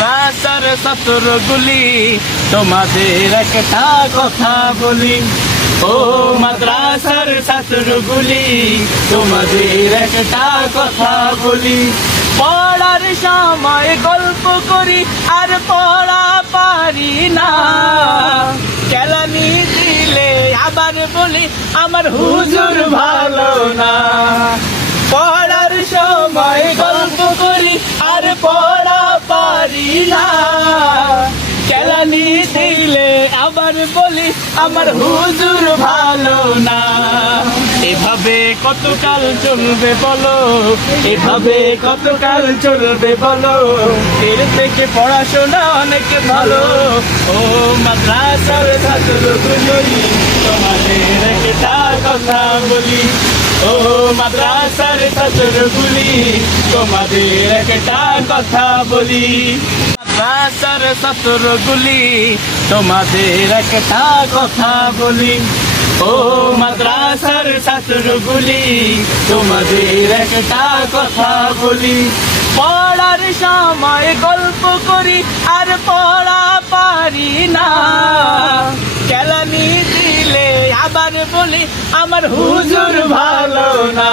মাদ্রাসার ছাত্রগুলি তোমাদের একটা কথা বলি। ও মাদ্রাসার ছাত্রগুলি তোমাদের একটা কথা বলি। পড়ার সময় গল্প করি আর পড়া পারি না, কেলানি দিলে আবার বলি আমার হুজুর ভালো না। পড়ার সময় গল্প করি আর পড়া পারি না, কেলানি দিলে আবার বলি আমার হুজুর ভালো না। এভাবে কতকাল চলবে বলো, এভাবে কতকাল চলবে বলো, এর থেকে পড়াশোনা অনেক ভালো। ও মাদ্রাসার ছাত্রগুলি তোমাদের একটা কথা বলি। ও মাদ্রাসার ছাত্রগুলি তোমাদের একটা কথা বলি। মাদ্রাসার ছাত্রগুলি তোমাদের একটা কথা বলি। ও মাদ্রাসার ছাত্রগুলি তোমাদের একটা কথা বলি। পড়ার সময় গল্প করি আর পড়া পারি না, কেলানি দিলে আবার বলি আমার হুজুর ভালো না।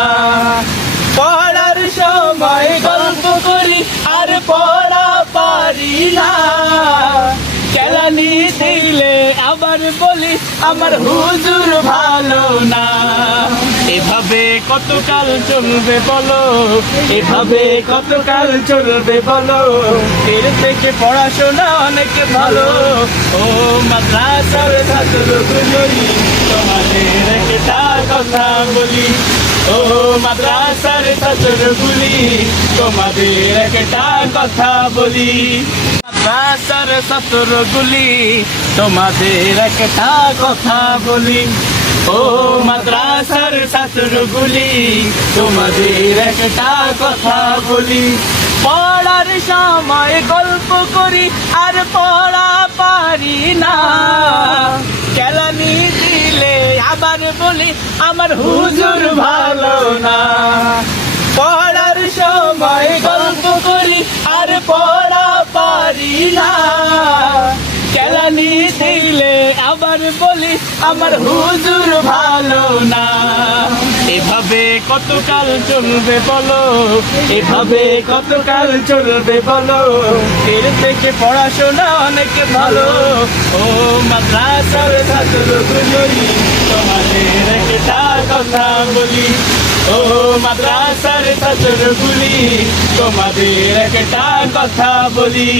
পড়ার সময় গল্প করি আর পড়া পারি না, কেলানি দিলে আবার বলি আমার হুজুর ভালো না। এভাবে কতকাল চলবে বলো, এভাবে কতকাল চলবে বলো, এর থেকে পড়াশোনা অনেক ভালো। ও মাদ্রাসার ছাত্রগুলি তোমাদের একটা কথা বলি। ও মাদ্রাসার ছাত্রগুলি তোমাদের একটা কথা বলি। মাদ্রাসার ছাত্রগুলি তোমাদের একটা কথা বলি। ও মাদ্রাসার ছাত্রগুলি তোমাদের একটা কথা বলি। পড়ার সময় গল্প করি আর পড়া পারি না, কেলানি দিলে আবার বলি আমার হুজুর ভালো না। পড়ার সময় গল্প করি আর পড়া পারি না, কেলানি দিলে আবার বলি আমার হুজুর ভালো না। এভাবে কতকাল চলবে বলো, এভাবে কতকাল চলবে বলো, এর থেকে পড়াশোনা অনেক ভালো। ও মাদ্রাসার ছাত্রগুলি তোমাদের একটা কথা বলি। ও মাদ্রাসার ছাত্রগুলি তোমাদের একটা কথা বলি।